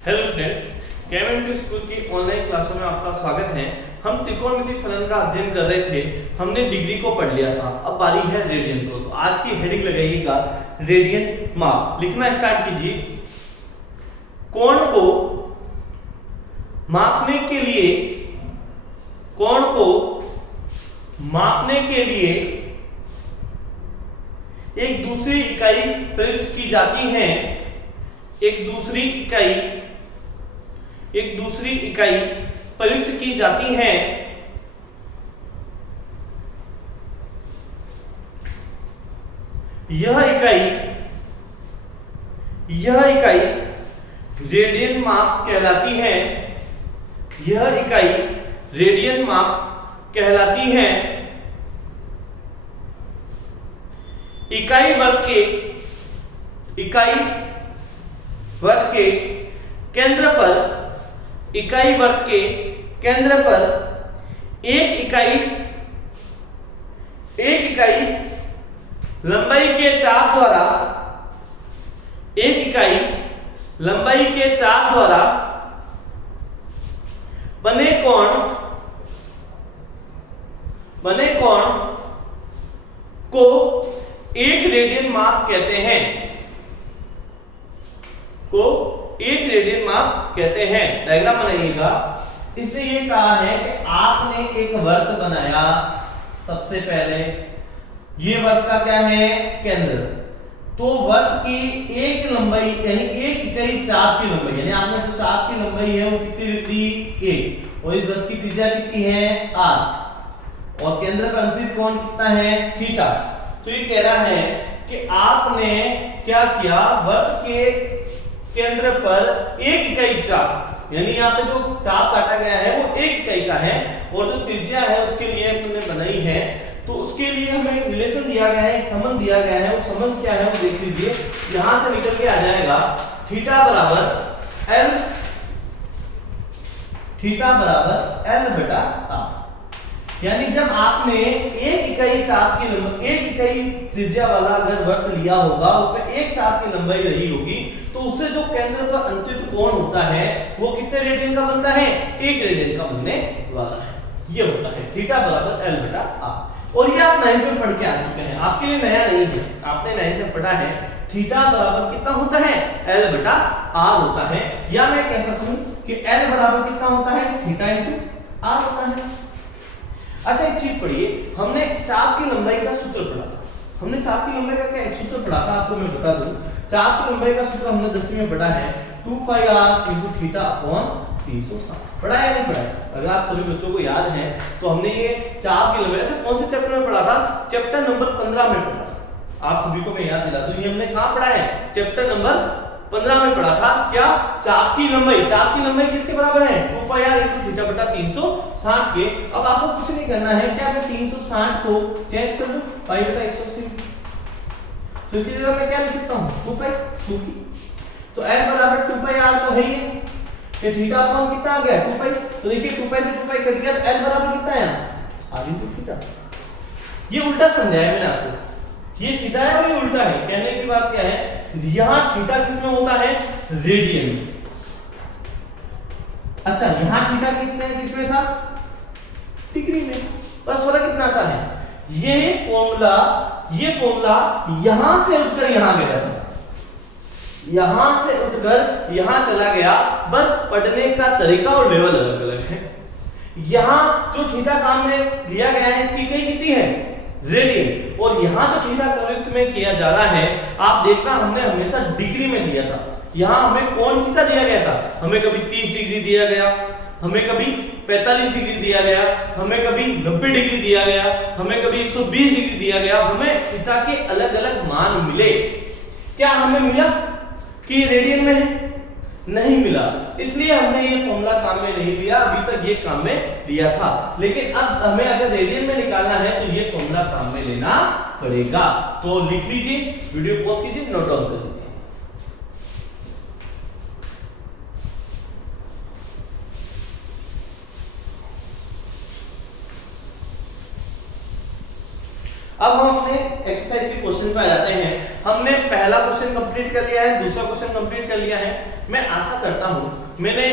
Hello students, केएमएमटी school की online क्लासों में आपका स्वागत है। हम त्रिकोणमिति फलन का अध्ययन कर रहे थे। हमने डिग्री को पढ़ लिया था, अब बारी है रेडियन को। तो आज की हेडिंग लगाइएगा रेडियन माप। लिखना स्टार्ट कीजिए। कोण को मापने के लिए एक दूसरी इकाई प्रयुक्त की जाती है। एक दूसरी इकाई प्रयुक्त की जाती है। यह इकाई रेडियन माप कहलाती है। यह इकाई रेडियन माप कहलाती है। इकाई वृत्त के केंद्र पर एक इकाई लंबाई के चाप द्वारा बने कोण को एक रेडियन माप कहते हैं। डायग्राम बनाइएगा। इससे ये कहा है कि आपने एक वर्त बनाया। सबसे पहले ये वर्त का क्या है? केंद्र। तो वर्त की एक लंबाई यानी एक इकाई चाप की लंबाई, यानी आपने जो चाप की लंबाई है वो कितनी दी? 1। और इस वर्त की त्रिज्या कितनी है? r। और केंद्र पर अंतरित कोण कितना है? थीटा। तो ये कह रहा है कि आपने क्या किया? वर्त के केंद्र पर एक इकाई चाप, यानी यहाँ पे जो चाप काटा गया है वो एक इकाई का है, और जो त्रिज्या है उसके लिए हमने बनाई है। तो उसके लिए हमें रिलेशन दिया गया है, एक संबंध दिया गया है। वो संबंध क्या है वो देख लीजिए। यहां से निकल के आ जाएगा थीटा बराबर एल बटा r। यानी जब आपने एक इकाई चाप की लंबाई, एक इकाई त्रिज्या वाला अगर वर्त लिया होगा, उसमें एक चाप की लंबाई रही होगी, तो उससे जो केंद्र पर अंतरित कोण होता है वो कितने रेडियन का बनता है? 1 रेडियन का बनने वाला है। ये होता है थीटा बराबर एल बटा r। और ये आप 9th में पढ़ के आ चुके हैं, आपके लिए नया नहीं है। आपने 9th में पढ़ा है थीटा बराबर कितना होता है? एल बटा r होता है। या मैं कह सकूं कि एल बराबर कितना होता है? थीटा इंटू r होता है। अच्छा, एक चीज पढ़िए। हमने चाप की लंबाई का सूत्र पढ़ा था। हमने चाप की लंबाई का क्या एक सूत्र पढ़ा था, आपको मैं बता दूं। चाप की लंबाई का सूत्र हमने 10वीं में पढ़ा है, 2πr * थीटा अपॉन 360। पढ़ा है या नहीं पढ़ा है? अगर आप सभी बच्चों को याद है तो हमने ये चाप की लंबाई, अच्छा कौन से चैप्टर में पढ़ा था? चैप्टर नंबर 15 में पढ़ा था। आप सभी को मैं याद दिला दूं, ये हमने कहां पढ़ा है? चैप्टर नंबर 15 में पढ़ा था। क्या? चाप की लंबाई किसके बराबर है? 2πr * थीटा बटा 360 के। अब आपको कुछ नहीं करना है। क्या मैं 360 को चेंज कर दूं पाई बटा 180? तो इसकी जगह मैं क्या लिख सकता हूं? 2π, क्योंकि तो l बराबर 2πr तो है ही है। ये थीटा अपॉन कितना आ गया? 2π। तो देखिए 2π से 2π कट गया, तो l बराबर कितना है? r * theta. ये उल्टा समझाया मैंने आपको। ये सीधा है और ये उल्टा है। कहने की बात क्या है? यहां थीटा किसमें होता है? रेडियन में। अच्छा, यहां थीटा किसमें था? डिग्री में। बस फर्क कितना सा है। ये फॉर्मूला यहां से उठकर यहां गया था, यहां से उठकर यहां चला गया। बस पढ़ने का तरीका और लेवल अलग अलग है। यहां जो थीटा काम में लिया गया है, इसकी इकाई कितनी है? रेडियन। और यहां जो थीटा प्रयुक्त में किया जा रहा है, आप देखना हमने हमेशा डिग्री में लिया था। यहां हमें कोण कितना दिया गया था? हमें कभी 30 डिग्री दिया गया, हमें कभी 45 डिग्री दिया गया, हमें कभी 90 डिग्री दिया गया, हमें कभी 120 डिग्री दिया गया। हमें थीटा के अलग अलग मान मिले। क्या हमें मिला कि रेडियन में है? नहीं मिला। इसलिए हमने ये फॉर्मूला काम में नहीं लिया। अभी तक ये काम में लिया था, लेकिन अब हमें अगर रेडियन में निकालना है तो ये फॉर्मूला काम में लेना पड़ेगा। तो लिख लीजिए, वीडियो पॉज कीजिए, नोट डाउन कर लीजिए। अब हम अपने एक्सरसाइज के क्वेश्चन पे आ जाते हैं। हमने पहला क्वेश्चन कंप्लीट कर लिया है, दूसरा क्वेश्चन कंप्लीट कर लिया है। मैं आशा करता हूं मैंने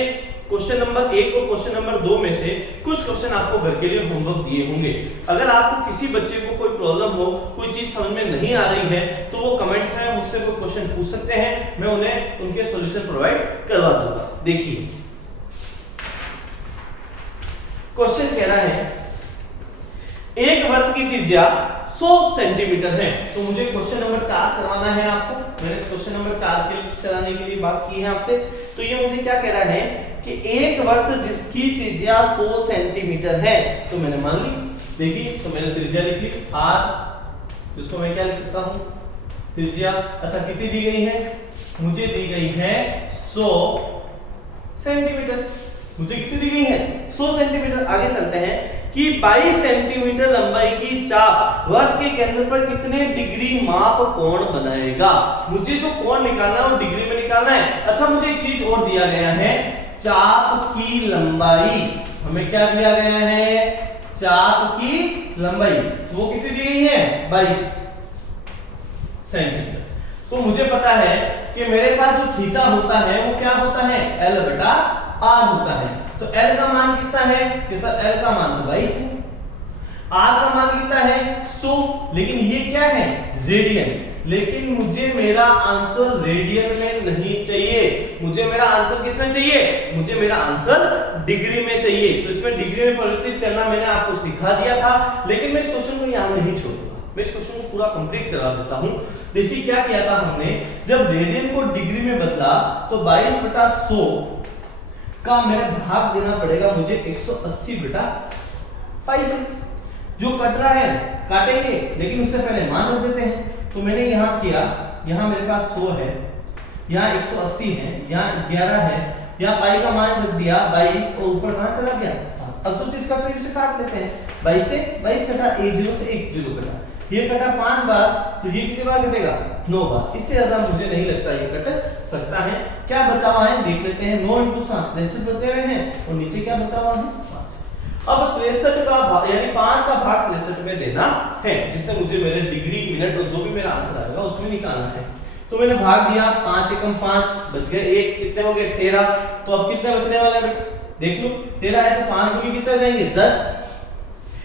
क्वेश्चन नंबर 1 और क्वेश्चन नंबर 2 में से कुछ क्वेश्चन आपको घर के लिए होमवर्क दिए होंगे। अगर आपको किसी बच्चे को कोई प्रॉब्लम हो, कोई चीज समझ में नहीं आ रही है, तो वो कमेंट्स में मुझसे कोई क्वेश्चन पूछ सकते हैं, मैं उन्हें उनके सॉल्यूशन प्रोवाइड करवा दूंगा। देखिए क्वेश्चन कह रहा है एक वृत्त की त्रिज्या 100 सेंटीमीटर है। तो मुझे क्वेश्चन नंबर 4 करवाना है आपको। मैंने क्वेश्चन नंबर 4 के कराने के लिए बात की है आपसे। तो ये मुझे क्या कह रहा है कि एक वृत्त जिसकी त्रिज्या 100 सेंटीमीटर है, तो मैंने मान ली। देखिए तो मैंने त्रिज्या लिख ली r, जिसको मैं क्या लिख सकता हूं त्रिज्या। अच्छा कितनी दी गई है, मुझे दी गई है 100 सेंटीमीटर। मुझे कितनी दी गई है 100 सेंटीमीटर। आगे चलते हैं कि 22 सेंटीमीटर लंबाई की चाप वृत्त के केंद्र पर कितने डिग्री माप कोण बनाएगा। मुझे जो कोण निकालना है वो डिग्री में निकालना है। अच्छा मुझे एक चीज और दिया गया है, चाप की लंबाई। हमें क्या दिया गया है, चाप की लंबाई। वो कितनी दी गई है 22 सेंटीमीटर। तो मुझे पता है कि मेरे पास जो थीटा होता है वो क्या होता है L बटा R होता है। तो L का मान कितना है कि सर L का मान तो 22 है, R का मान कितना है 100, लेकिन ये क्या है रेडियन। लेकिन मुझे मेरा आंसर रेडियन में नहीं चाहिए, मुझे मेरा आंसर किस में चाहिए, मुझे मेरा आंसर डिग्री में चाहिए। तो इसमें डिग्री में परिवर्तित करना मैंने आपको सिखा दिया था, लेकिन मैं इस क्वेश्चन को यहां नहीं छोड़ूंगा, मैं इस क्वेश्चन को पूरा कंप्लीट करा देता हूं। देखिए क्या किया था हमने, जब रेडियन को डिग्री में बदला तो 22 बटा 100 का मैंने भाग देना पड़ेगा मुझे 180 बटा 22। जो कट रहा है काटेंगे, लेकिन उससे पहले मान रख देते हैं। तो मैंने यहाँ किया, यहाँ मेरे पास 100 है, यहाँ 180 है, यहाँ 11 है, यहाँ पाई का मान रख दिया 22 और ऊपर कहाँ चला गया 7। अब जो चीज कट रही है उसे काट लेते हैं। 22 से 22 कटा, 1 0 से 1 0 कटा, ये कटा 5 बार, तो ये कितने बार कटेगा 9 बार। इससे ज्यादा मुझे नहीं लगता ये कट सकता है। क्या बचा हुआ है देख लेते हैं। 9 × 7 63 बचे हुए हैं और नीचे क्या बचा हुआ है 5। अब 63 का भाग यानी 5 का भाग 63 में देना है, जिससे मुझे मेरे डिग्री मिनट और जो भी मेरा आंसर आएगा उसमें निकालना है। तो मैंने भाग दिया, 5 एकम 5 बच गए, 1 कितने हो गए 13। तो अब कितने बचने वाले हैं बेटा देख लो, 13 है तो 5 दूनी कितने हो जाएंगे 10,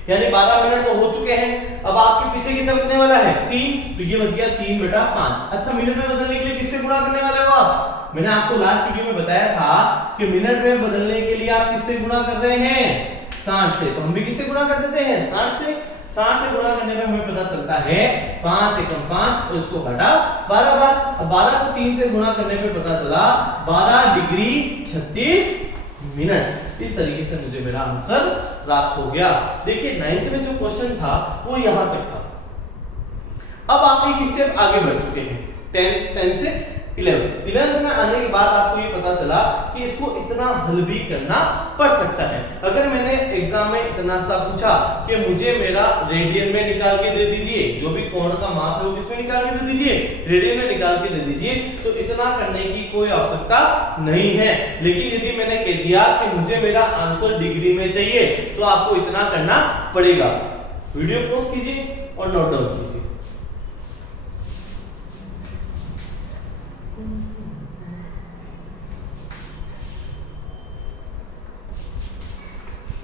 यानी 12 मिनट तो हो चुके हैं। अब आपके पीछे कितना बचने वाला है 3, तो ये बच गया 3 बटा 5। अच्छा मिनट में बदलने के लिए किससे गुणा करने वाले हो आप, मैंने आपको लास्ट वीडियो में बताया था कि मिनट में बदलने के लिए आप किससे गुणा कर रहे हैं 60 से। तो हम भी किससे गुणा कर देते हैं 60 से। 60 से गुणा करने पे हमें पता चलता है 5 एकम 5 और इसको घटा 12 बार। अब 12 को 3 से गुणा करने पे पता चला 12 डिग्री 36 मिनट। इस तरीके से मुझे मेरा आंसर प्राप्त हो गया। देखिए 9th में जो क्वेश्चन था वो यहां तक था। अब आप एक स्टेप आगे बढ़ चुके हैं 10 से 11th में आने के बाद आपको ये पता चला कि इसको इतना हल भी करना पड़ सकता है। अगर मैंने एग्जाम में इतना सा पूछा कि मुझे मेरा रेडियन में निकाल के दे दीजिए, जो भी कोण का माप है वो किसमें निकाल के दे दीजिए रेडियन में निकाल के दे दीजिए, तो इतना करने की कोई आवश्यकता नहीं है। लेकिन यदि मैंने कह दिया कि मुझे मेरा आंसर डिग्री में चाहिए, तो आपको इतना करना पड़ेगा। वीडियो पॉज कीजिए और नोट डाउन कीजिए।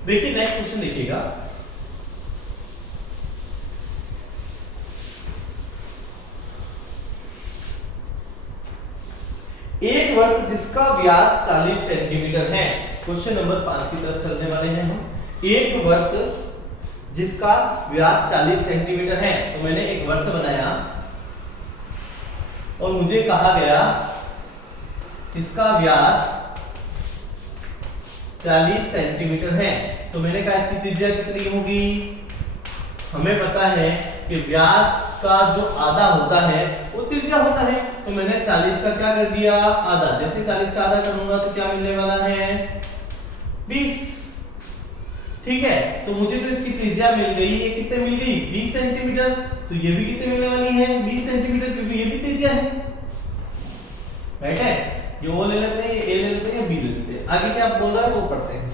देखिए नेक्स्ट क्वेश्चन देखिएगा। एक वृत्त जिसका व्यास 40 सेंटीमीटर है। क्वेश्चन नंबर 5 की तरफ चलने वाले हैं हम। एक वृत्त जिसका व्यास 40 सेंटीमीटर है। तो मैंने एक वृत्त बनाया और मुझे कहा गया इसका व्यास 40 सेंटीमीटर है। तो मैंने कहा इसकी त्रिज्या कितनी होगी। हमें पता है कि व्यास का जो आधा होता है वो त्रिज्या होता है। तो मैंने 40 का क्या कर दिया आधा। जैसे 40 का आधा करूंगा तो क्या मिलने वाला है 20। ठीक है, तो मुझे जो इसकी त्रिज्या मिल गई ये कितने मिल गई 20 सेंटीमीटर। तो ये भी कितने मिलने वाली है 20 सेंटीमीटर, क्योंकि ये भी त्रिज्या है। राइट है, ये ओ ले लेते हैं, ये ए ले लेते हैं, बी ले लेते हैं। आगे क्या बोल रहा है वो पढ़ते हैं।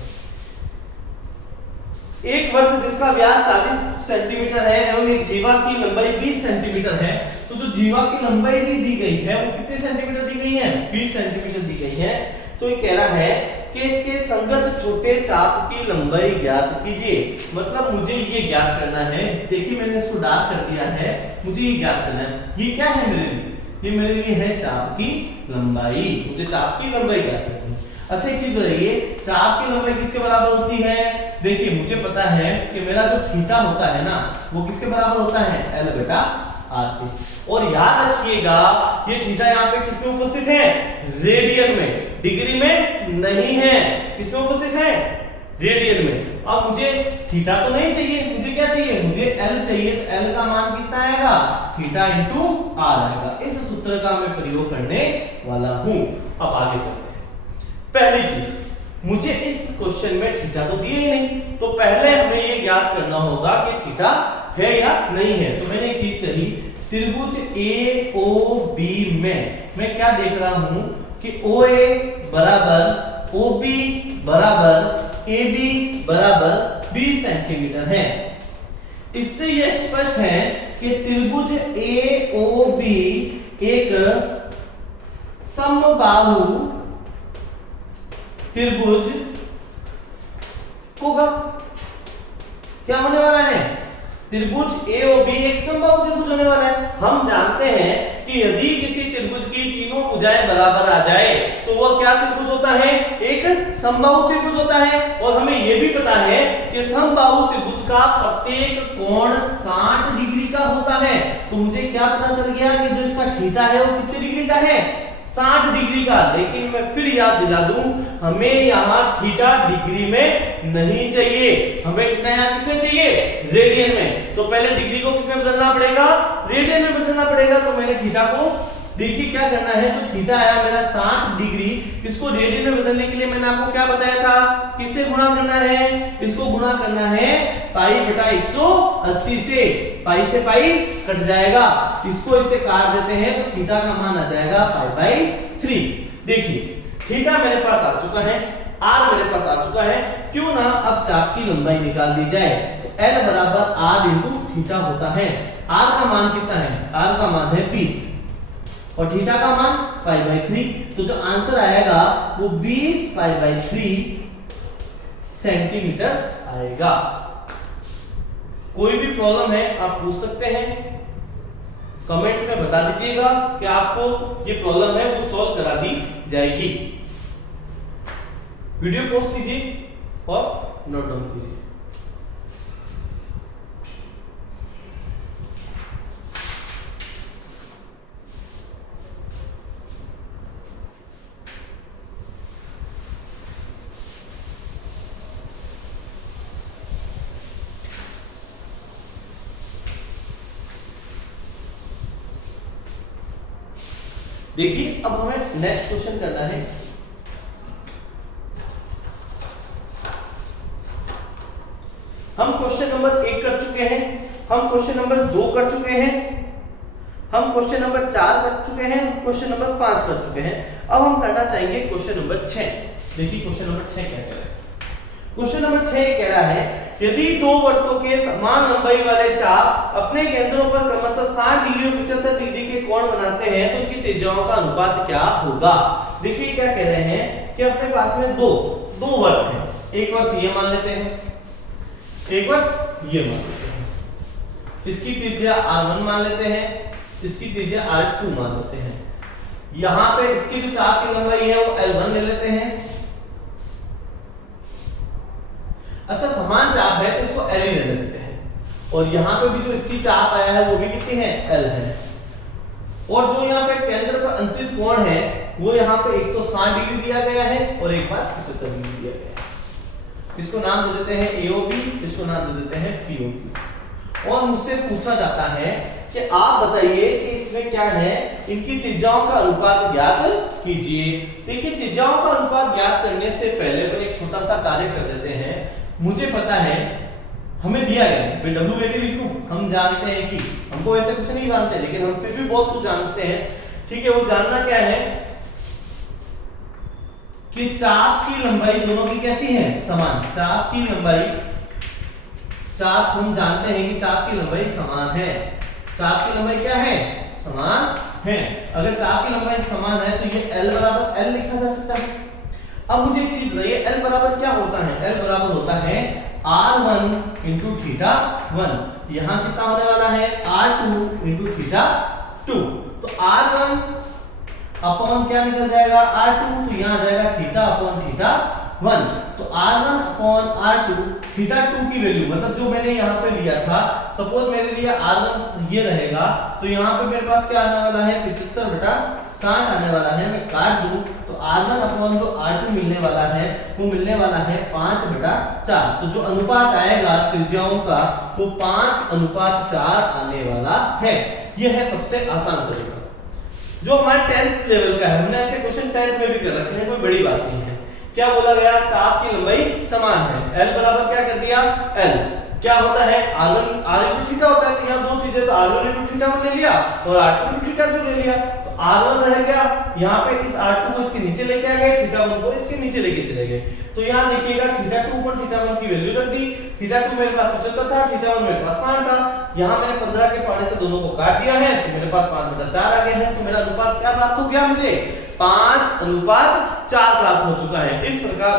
एक वृत्त जिसका व्यास 40 सेंटीमीटर है एवं एक जीवा की लंबाई 20 सेंटीमीटर है, तो जो जीवा की लंबाई भी दी गई है वो कितने सेंटीमीटर दी गई है? 20 सेंटीमीटर दी गई है। तो ये कह रहा है कि इसके संगत छोटे चाप की लंबाई ज्ञात कीजिए। मतलब मुझे ये ज्ञात करना है, देखिए मैंने इसको डार्क कर दिया है, मुझे ये ज्ञात करना है। ये क्या है मेरे लिए? ये मेरे लिए है चाप की लंबाई, मुझे चाप की लंबाई ज्ञात करनी है। अच्छा एक चीज बताइए, चाप की लंबाई किसके बराबर होती है? देखिए मुझे पता है कि मेरा जो थीटा होता है ना वो किसके बराबर होता है? L बटा R के। और याद रखिएगा ये थीटा यहाँ पे किसमें उपस्थित है? रेडियन में, डिग्री में नहीं है। किसमें उपस्थित है? रेडियन में। अब मुझे थीटा तो नहीं चाहिए, मुझे क्या चाहिए? मुझे L चाहिए। तो L का मान कितना आएगा? थीटा इंटू R आएगा। इस सूत्र का मैं प्रयोग करने वाला हूं। अब आगे चलते हैं। पहली चीज, मुझे इस क्वेश्चन में थीटा तो दिए ही नहीं, तो पहले हमें ये ज्ञात करना होगा कि थीटा है या नहीं है। तो मैंने एक चीज कही, त्रिभुज AOB में मैं क्या देख रहा हूं कि OA बराबर OB बराबर AB बराबर 20 सेंटीमीटर है। इससे यह स्पष्ट है कि त्रिभुज AOB एक समबाहु त्रिभुज होगा। क्या होने वाला है? त्रिभुज AOB एक समबाहु त्रिभुज होने वाला है। हम जानते हैं कि यदि किसी त्रिभुज की तीनों भुजाएं बराबर आ जाए तो वह क्या त्रिभुज होता है? एक समबाहु त्रिभुज होता है। और हमें यह भी पता है कि समबाहु त्रिभुज का प्रत्येक कोण 60 डिग्री का होता है। तो मुझे क्या पता चल गया कि जो इसका थीटा है वो कितने डिग्री का है? 60 डिग्री का। लेकिन मैं फिर याद दिला दूं, हमें यहाँ थीटा डिग्री में नहीं चाहिए, हमें थीटा यहाँ किसमें चाहिए? रेडियन में। तो पहले डिग्री को किसमें बदलना पड़ेगा? रेडियन में बदलना पड़ेगा। तो मैंने थीटा को, देखिए क्या करना है, जो थीटा आया मेरा 60 डिग्री, इसको रेडियन में बदलने के लिए मैंने आपको क्या बताया था? किससे गुणा करना है? इसको गुणा करना है पाई बटा 180 से। पाई से पाई कट जाएगा, इसको इससे काट देते हैं तो थीटा का मान आ जाएगा पाई बाई 3। देखिए थीटा मेरे पास आ चुका है, R मेरे पास आ चुका है। क्यों ना अब चाप की लंबाई निकाल दी जाए। तो L बराबर R इंटू थीटा होता है। R का मान कितना है? R का मान है 20 और थीटा का मान पाई बाई 3। तो जो आंसर आएगा वो 20 पाई बाई 3 सेंटीमीटर आएगा। कोई भी प्रॉब्लम है आप पूछ सकते हैं, कमेंट्स में बता दीजिएगा कि आपको ये प्रॉब्लम है वो सॉल्व करा दी जाएगी। वीडियो पॉज कीजिए और नोट डाउन कीजिए। देखिए अब हमें नेक्स्ट क्वेश्चन करना है। हम क्वेश्चन नंबर 1 कर चुके हैं, हम क्वेश्चन नंबर 2 कर चुके हैं, हम क्वेश्चन नंबर 4 कर चुके हैं, क्वेश्चन नंबर 5 कर चुके हैं। अब हम करना चाहेंगे क्वेश्चन नंबर 6। देखिए क्वेश्चन नंबर 6 क्या कह रहा है। क्वेश्चन नंबर 6 कह रहा है, यदि दो वृत्तों के समान लंबाई वाले चाप अपने केंद्रों पर क्रमशः 60 डिग्री और 75 डिग्री के कोण बनाते हैं तो उनकी त्रिज्याओं का अनुपात क्या होगा। देखिए क्या कह रहे हैं कि अपने पास में दो वृत्त हैं। एक वृत्त ये मान लेते हैं, एक वृत्त ये मान लेते हैं। इसकी त्रिज्या R1 मान लेते हैं, इसकी त्रिज्या R2 मान लेते हैं। यहां पे इसकी जो चाप की लंबाई है वो L1 ले लेते हैं। अच्छा समान चाप है तो इसको L ही ले लेते हैं। और यहाँ पे भी जो इसकी चाप आया है वो भी कितनी है? L है। और जो यहाँ पे केंद्र पर अंतरित कोण है वो यहाँ पे एक तो 60 डिग्री दिया गया है और एक बार 75 डिग्री दिया गया है। इसको नाम दे देते हैं AOB, इसको नाम दे देते हैं POB। और मुझसे पूछा जाता है कि आप बताइए कि इसमें क्या है, इनकी त्रिज्याओं का अनुपात ज्ञात कीजिए। देखिए त्रिज्याओं का अनुपात ज्ञात करने से पहले तो एक छोटा सा कार्य कर देते हैं। मुझे पता है, हमें दिया गया है, मैं W लिख लूं। हम जानते हैं कि हमको वैसे कुछ नहीं जानते लेकिन हम फिर भी बहुत कुछ जानते हैं। ठीक है, वो जानना क्या है कि चाप की लंबाई दोनों की कैसी है? समान। चाप की लंबाई चाप हम जानते हैं कि चाप की लंबाई समान है। चाप की लंबाई क्या है? समान है। अगर चाप की लंबाई समान है तो ये L बराबर L लिखा जा सकता है। अब मुझे एक चीज बताइए, L बराबर क्या होता है? L बराबर होता है R1 इंटू थीटा 1। यहाँ कितना होने वाला है? R2 into theta 2। तो R1 अपॉन क्या निकल जाएगा? R2। तो यहाँ आ जाएगा थीटा अपॉन थीटा 1। तो R1 अपॉन R2 थीटा 2 की वैल्यू, मतलब जो मैंने यहाँ पे लिया था, सपोज मेरे लिए R1 ये रहेगा, तो यहाँ पे मेरे पास क्या आने वाला है? 75/60 आने वाला है। मैं काट दूं तो R1 अपॉन जो R2 मिलने वाला है वो मिलने वाला है 5/4। तो जो अनुपात आएगा त्रिज्याओं का वो 5:4 आने वाला है। ये है सबसे आसान तरीका जो हमारे 10th लेवल का है। हमने ऐसे क्वेश्चन 10th में भी कर रखे हैं, कोई बड़ी बात नहीं है। क्या बोला गया? चाप की लंबाई समान है। L बराबर क्या कर दिया? L क्या होता है? R1 R इंटू थीटा होता है। तो यहाँ दो चीजें, तो R1 इंटू थीटा ले लिया और R2 इंटू थीटा ले लिया। तो R1 रह गया, यहाँ पे इस R2 को इसके नीचे लेके आ गए, थीटा 1 को इसके नीचे लेके चले गए। तो यहाँ देखिएगा थीटा 2 पर थीटा 1 की वैल्यू रख दी। थीटा 2 मेरे पास 75 था, थीटा 1 मेरे पास 60 था। यहाँ मैंने 15 के पाने से दोनों को काट दिया है, तो मेरे पास 5/4 आ गए हैं। तो मेरा अनुपात क्या प्राप्त हो गया? मुझे 5:4 प्राप्त हो चुका है। इस प्रकार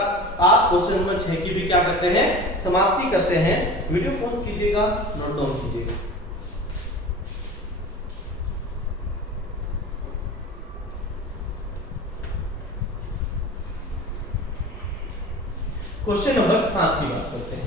आप क्वेश्चन नंबर 6 की भी क्या करते हैं? समाप्ति करते हैं। वीडियो पोस्ट कीजिएगा, नोट डाउन कीजिएगा। क्वेश्चन नंबर 7 की बात करते हैं।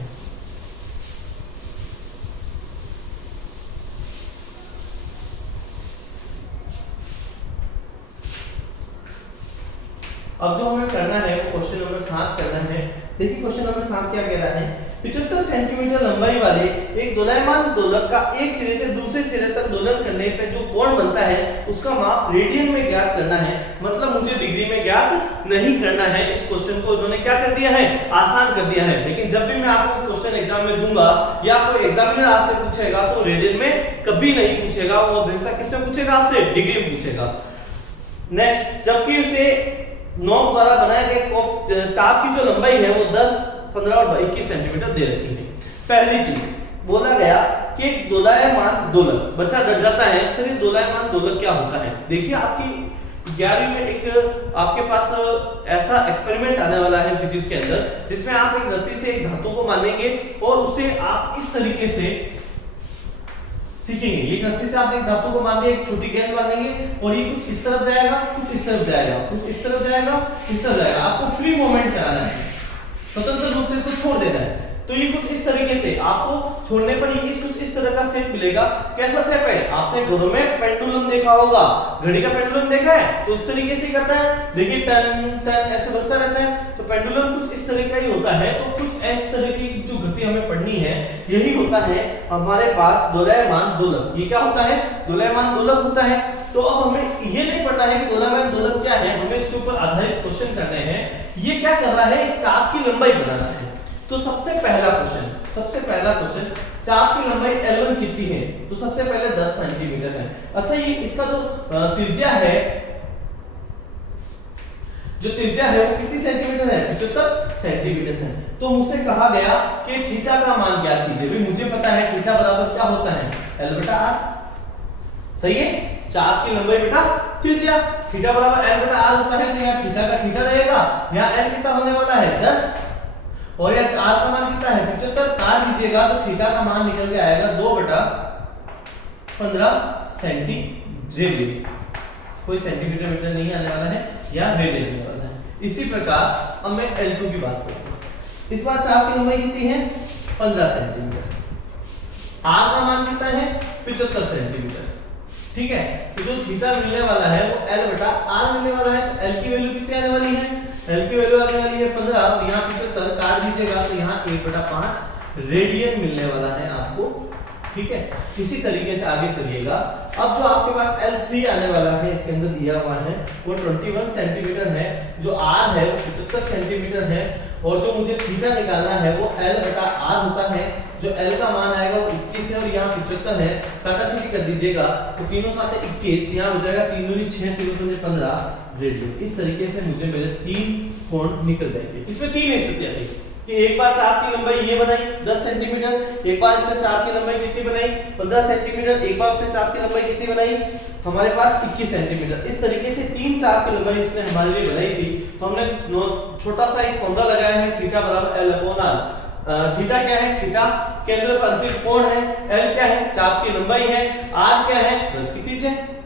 अब जो हमें करना है वो क्वेश्चन नंबर 7 करना है। देखिए क्वेश्चन नंबर 7 क्या कह रहा है? 75 सेंटीमीटर लंबाई वाले एक दोलायमान दोलक का एक सिरे से दूसरे सिरे तक दोलन करने पे जो कोण बनता है उसका माप रेडियन में ज्ञात करना है। मतलब मुझे डिग्री में ज्ञात नहीं करना है। इस क्वेश्चन को उन्होंने क्या कर दिया है? आसान कर दिया है। लेकिन जब भी मैं आपको क्वेश्चन एग्जाम में दूंगा या कोई एग्जामिनर आपसे पूछेगा तो रेडियन में कभी नहीं पूछेगा, वो हमेशा किसमें पूछेगा? आपसे डिग्री में पूछेगा। नेक्स्ट, जबकि उसे नॉब द्वारा बनाए गए चाप की जो लंबाई है वो 10, 15 और 21 सेंटीमीटर दे रखी है। पहली चीज बोला गया कि दोलायमान दोलक, बच्चा डर जाता है सर ये दोलायमान दोलक क्या होता है? देखिए आपकी 11वीं में एक आपके पास ऐसा एक्सपेरिमेंट आने वाला है फिजिक्स के अंदर, जिसमें आप एक रस्सी से एक धातु को बांधेंगे और उससे आप इस तरीके से सीखेंगे। ये रस्सी से आप एक धातु को बांधे, एक छोटी गेंद बांधेंगे और ये कुछ इस तरफ जाएगा, कुछ इस तरफ जाएगा, कुछ इस तरफ जाएगा, इस तरफ जाएगा। आपको फ्री मूवमेंट कराना है, स्वतंत्र रूप से इसको छोड़ देना है। तो ये कुछ इस तरीके से आपको छोड़ने पर ये कुछ इस तरह का शेप मिलेगा। कैसा शेप है? आपने घरों में पेंडुलम देखा होगा, घड़ी का पेंडुलम देखा है? तो इस तरीके से करता है, देखिए टन टन ऐसे बजता रहता है। तो पेंडुलम कुछ इस तरह का ही होता है। तो कुछ इस तरह की जो गति हमें पढ़नी है यही होता है हमारे पास दोलायमान दोलक। ये क्या होता है? दोलायमान दोलक होता है। तो अब हमें ये नहीं पता है कि दोलायमान दोलक क्या है, हमें इसके ऊपर आधारित क्वेश्चन करने हैं। ये क्या कर रहा है? एक चाप की लंबाई बनाना है। तो सबसे पहला क्वेश्चन चाप की लंबाई L1 कितनी है? तो सबसे पहले 10 सेंटीमीटर है। अच्छा ये इसका जो त्रिज्या है, वो कितनी सेंटीमीटर है? 75 सेंटीमीटर है। तो मुझसे कहा गया कि थीटा का मान ज्ञात कीजिए। भाई मुझे पता है थीटा बराबर क्या होता है? L/R। सही है, चाप की लंबाई बेटा त्रिज्या, थीटा बराबर L/R होता है। तो यहाँ थीटा का थीटा रहेगा, यहाँ L कितना होने वाला है? 10 और ये R का मान कितना है? 75। काट दीजिएगा तो थीटा का मान निकल के आएगा 2/15 सेंटीग्रेड। कोई सेंटीमीटर मीटर नहीं आने वाला है या रेडियन आने वाला है। इसी प्रकार अब मैं L2 की बात करूंगा। इस बार चाप की लंबाई कितनी है? 15 सेंटीमीटर। R का मान कितना है? 75 सेंटीमीटर। ठीक है, तो जो थीटा मिलने वाला है वो L/R मिलने वाला है। तो L की वैल्यू कितनी आने वाली है? L की वैल्यू आने वाली है 15 और यहाँ 75 काट दीजिएगा तो यहाँ 1/5 रेडियन मिलने वाला है आपको। ठीक है, इसी तरीके से आगे चलिएगा। अब जो आपके पास L3 आने वाला है इसके अंदर दिया हुआ है वो 21 सेंटीमीटर है। जो R है वो 75 सेंटीमीटर है और जो मुझे थीटा निकालना है वो L/R होता है। जो L का मान आएगा वो 21 है और यहाँ 75 है। काटाछीटी कर दीजिएगा तो तीनों साथ 21, यहाँ हो जाएगा 3 दूनी 6, 3 दूनी 15 रेडियन। इस तरीके से मुझे मेरे 3 कोण निकल जाएंगे। इसमें 3 स्थितियां थी। कि एक बार चाप की लंबाई ये बनाई 10 सेंटीमीटर, एक बार इसने चाप की लंबाई कितनी बनाई 15 सेंटीमीटर, एक बार उसने चाप की लंबाई कितनी बनाई हमारे पास 21 सेंटीमीटर। इस तरीके से 3 चाप की लंबाई उसने हमारे लिए बनाई थी। तो हमने छोटा सा एक फॉर्मूला लगाया है थीटा बराबर एल अपॉन आर। थीटा क्या है, थीटा केंद्र पर अंतरिक्ष कोण है, एल क्या है चाप की लंबाई है, आर क्या है वृत्त की त्रिज्या है।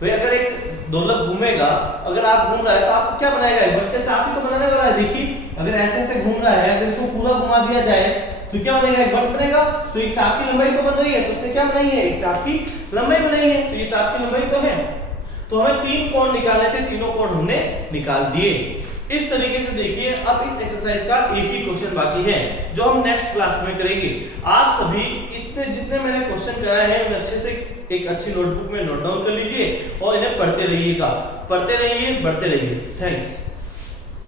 भाई अगर एक दोलक घूमेगा, अगर आप घूम रहा है तो आपको क्या बनाएगा, वृत्त का चाप ही तो बनाने वाला है। देखिए अगर ऐसे ऐसे घूम रहा है, अगर इसको पूरा घुमा दिया जाए तो क्या बनेगा, एक वृत्त बनेगा। तो एक चाप की लंबाई तो बन रही है, तो उसने क्या बनाई है, एक चाप की लंबाई बनाई है, तो ये चाप की लंबाई तो है। तो हमें 3 कोण निकालने थे, तीनों कोण हमने निकाल दिए। इस तरीके से देखिए अब इस एक्सरसाइज का एक ही क्वेश्चन बाकी है जो हम नेक्स्ट क्लास में करेंगे। आप सभी इतने जितने मैंने क्वेश्चन कराए हैं उन्हें अच्छे से एक अच्छी नोटबुक में नोट डाउन कर लीजिए और इन्हें पढ़ते रहिएगा, पढ़ते रहिए, बढ़ते रहिए। थैंक्स।